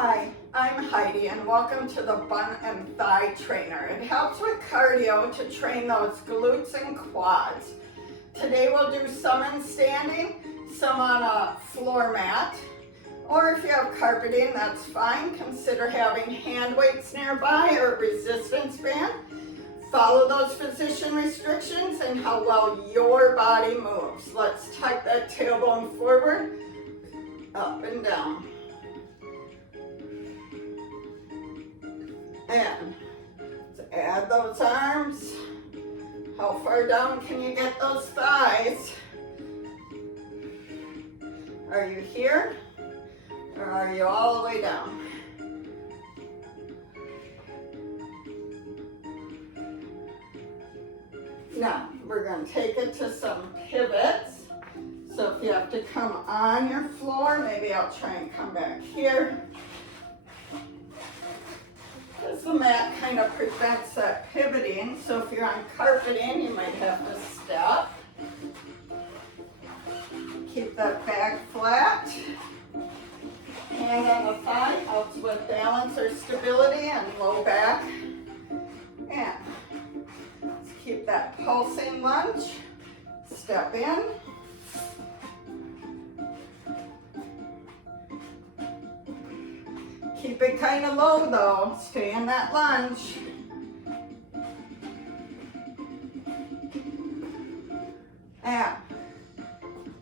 Hi, I'm Heidi and welcome to the Bun and Thigh Trainer. It helps with cardio to train those glutes and quads. Today we'll do some in standing, some on a floor mat, or if you have carpeting, that's fine. Consider having hand weights nearby or a resistance band. Follow those position restrictions and how well your body moves. Let's tuck that tailbone forward, up and down. And let's add those arms. How far down can you get those thighs? Are you here? Or are you all the way down? Now, we're going to take it to some pivots. So if you have to come on your floor, maybe I'll try and come back here. Because the mat kind of prevents that pivoting. So if you're on carpeting, you might have to step. Keep that back flat. Hand on the thigh helps with balance or stability and low back. And let's keep that pulsing lunge. Step in. Keep it kind of low though. Stay in that lunge. And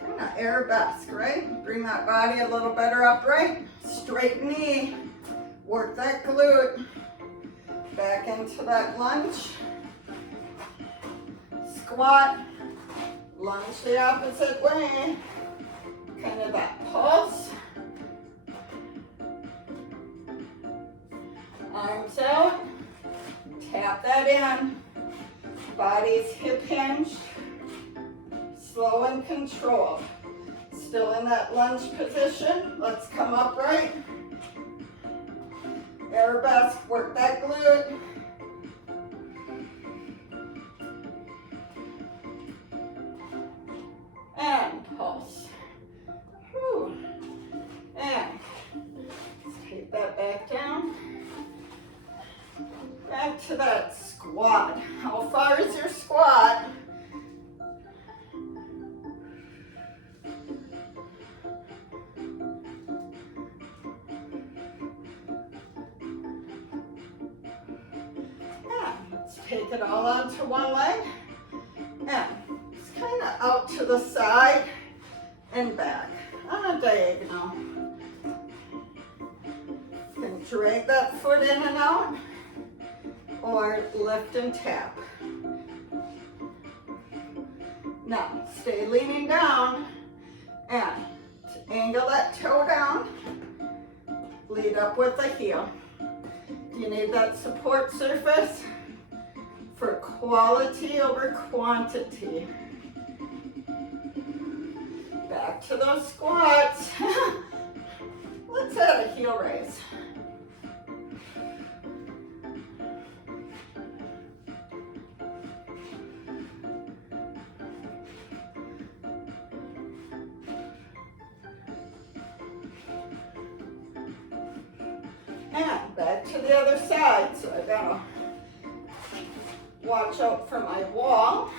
kind of arabesque, right? Bring that body a little better upright. Straight knee. Work that glute. Back into that lunge. Squat. Lunge the opposite way. Kind of that pulse. Arms out. Tap that in. Body's hip hinged. Slow and controlled. Still in that lunge position. Let's come upright. Arabesque, work that glute. And pulse. Whew. And let's take that back down. Back to that squat. How far is your squat? Take it all onto one leg and just kind of out to the side and back on a diagonal. You can drag that foot in and out or lift and tap. Now stay leaning down and angle that toe down, lead up with the heel. Do you need that support surface? For quality over quantity. Back to those squats. Let's add a heel raise. And back to the other side. So I gotta watch out for my wall.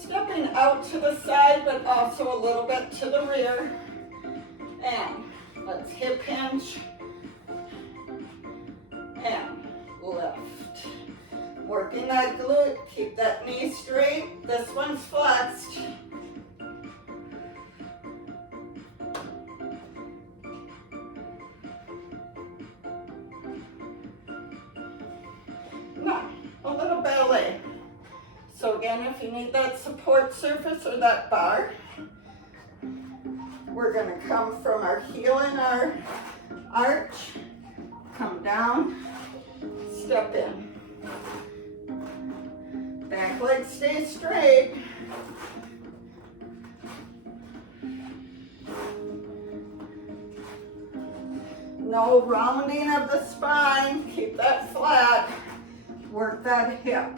Stepping out to the side, but also a little bit to the rear. And let's hip hinge. And lift. Working that glute, keep that knee straight. This one's flexed. So again, if you need that support surface or that bar, we're going to come from our heel in our arch, come down, step in. Back leg stays straight. No rounding of the spine, keep that flat. Work that hip.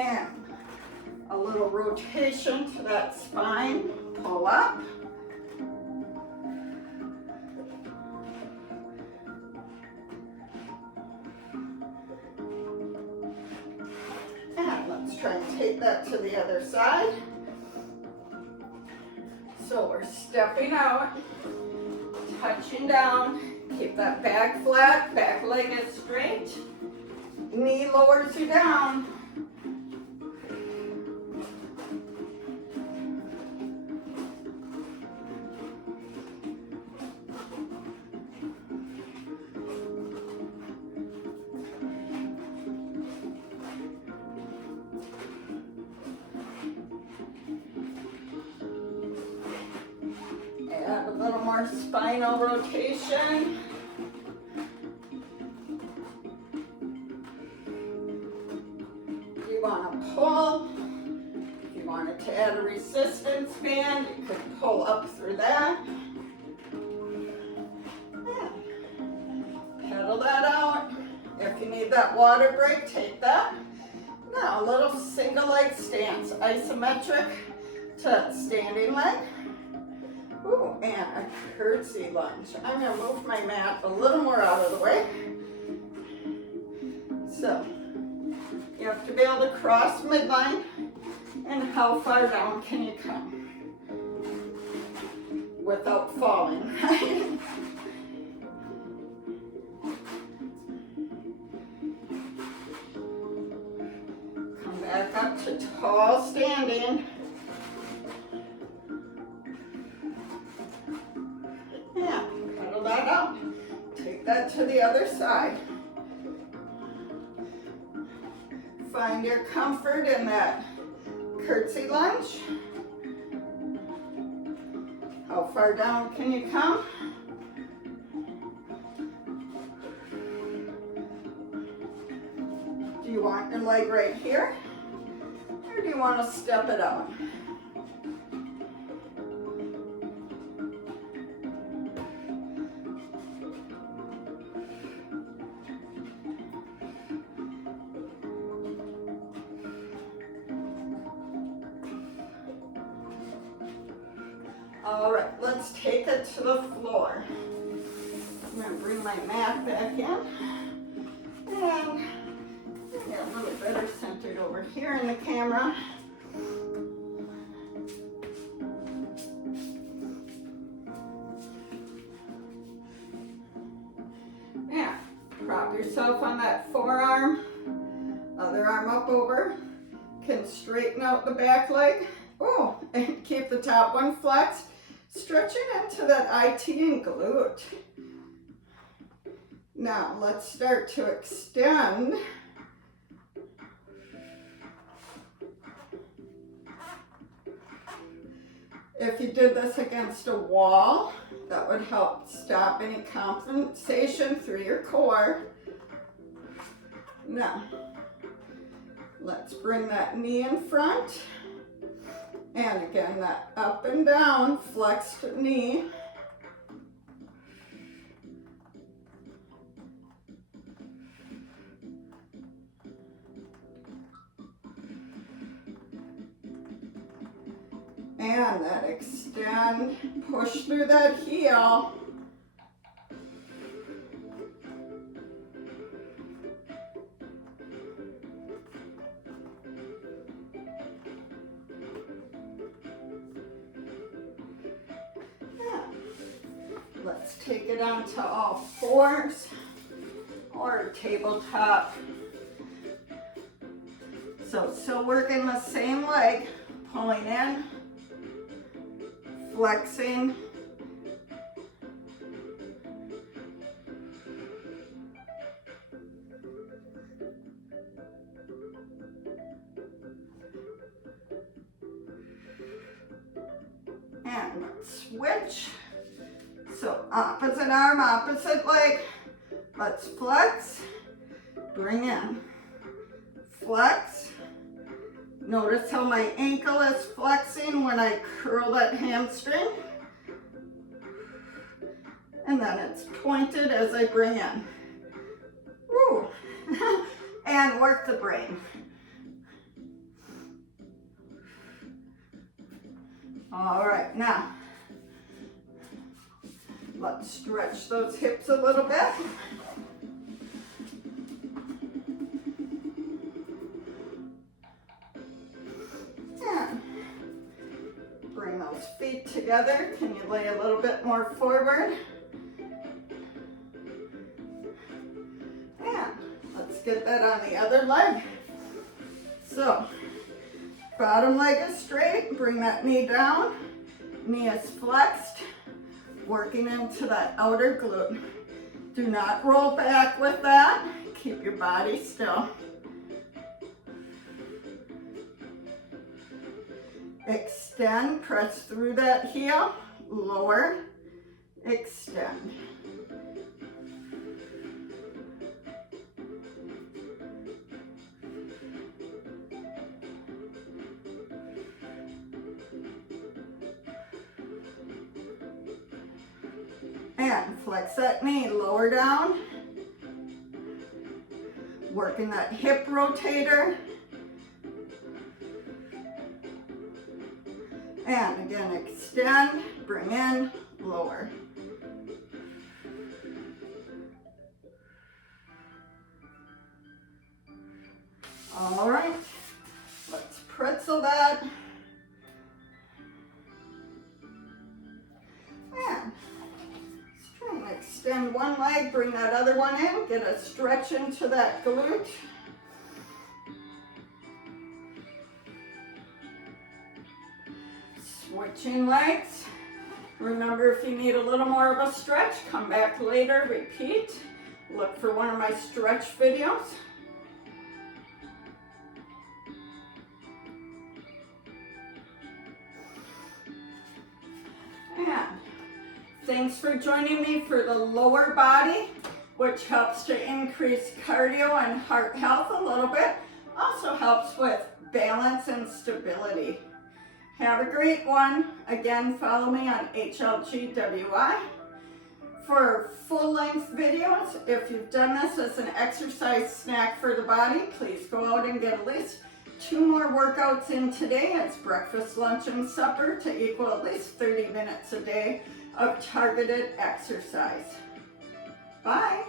And a little rotation to that spine, pull up. And let's try and take that to the other side. So we're stepping out, touching down, keep that back flat, back leg is straight, knee lowers you down. Add a little more spinal rotation. You want to pull. If you wanted to add a resistance band, you could pull up through that. Yeah. Pedal that out. If you need that water break, take that. Now a little single leg stance, isometric to standing leg. Ooh, and a curtsy lunge. I'm going to move my mat a little more out of the way. So, you have to be able to cross midline, and how far down can you come without falling, right? Come back up to tall standing. Yeah, pedal that out. Take that to the other side. Find your comfort in that curtsy lunge. How far down can you come? Do you want your leg right here? Or do you want to step it out? All right, let's take it to the floor. I'm going to bring my mat back in. And get a little better centered over here in the camera. Yeah, prop yourself on that forearm. Other arm up over. Can straighten out the back leg. Oh, and keep the top one flexed. Stretching into that IT and glute. Now let's start to extend. If you did this against a wall, that would help stop any compensation through your core. Now, let's bring that knee in front. And again, that up and down, flexed knee. And that extend, push through that heel. Let's take it onto all fours or tabletop. So still working the same leg, pulling in, flexing, and let's switch. So opposite arm, opposite leg. Let's flex, bring in, flex. Notice how my ankle is flexing when I curl that hamstring. And then it's pointed as I bring in. Woo. And work the brain. All right, now let's stretch those hips a little bit. And bring those feet together. Can you lay a little bit more forward? And let's get that on the other leg. So, bottom leg is straight, bring that knee down, knee is flexed, working into that outer glute. Do not roll back with that, keep your body still. Extend, press through that heel, lower, extend. And flex that knee, lower down. Working that hip rotator. And again, extend, bring in, lower. All right, let's pretzel that. And extend one leg, bring that other one in, get a stretch into that glute. Switching legs. Remember, if you need a little more of a stretch, come back later, repeat. Look for one of my stretch videos. And thanks for joining me for the lower body, which helps to increase cardio and heart health a little bit. Also helps with balance and stability. Have a great one. Again, follow me on HLGWI. For full-length videos, if you've done this as an exercise snack for the body, please go out and get at least 2 more workouts in today. It's breakfast, lunch, and supper to equal at least 30 minutes a day of targeted exercise. Bye.